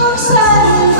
Hosanna.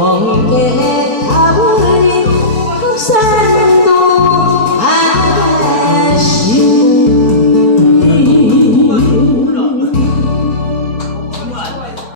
梦见